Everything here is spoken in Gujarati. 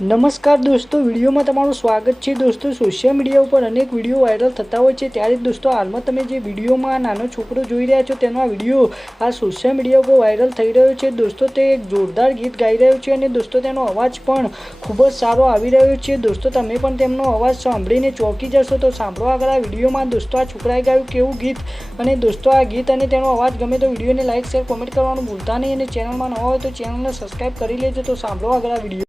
નમસ્કાર દોસ્તો, વિડીયોમાં તમારું સ્વાગત છે। દોસ્તો, સોશિયલ મીડિયા ઉપર અનેક વિડીયો વાયરલ થતા હોય છે, ત્યારે દોસ્તો હાલમાં તમે જે વિડીયોમાં નાનો છોકરો જોઈ રહ્યા છો તેનો આ વિડીયો આ સોશિયલ મીડિયા ઉપર વાયરલ થઈ રહ્યો છે। દોસ્તો, તે એક જોરદાર ગીત ગાઈ રહ્યો છે અને દોસ્તો તેનો અવાજ પણ ખૂબ જ સારો આવી રહ્યો છે। દોસ્તો, તમે પણ તેમનો અવાજ સાંભળીને ચોંકી જશો। તો સાંભળો આગળ આ વિડીયોમાં દોસ્તો આ છોકરાએ ગાયું કેવું ગીત। અને દોસ્તો, આ ગીત અને તેનો અવાજ ગમે તો વિડીયોને લાઇક શેર કોમેન્ટ કરવાનું ભૂલતા નહીં અને ચેનલમાં નવા હોય તો ચેનલને સબસ્ક્રાઈબ કરી લેજો। તો સાંભળો આગળ આ વિડીયો।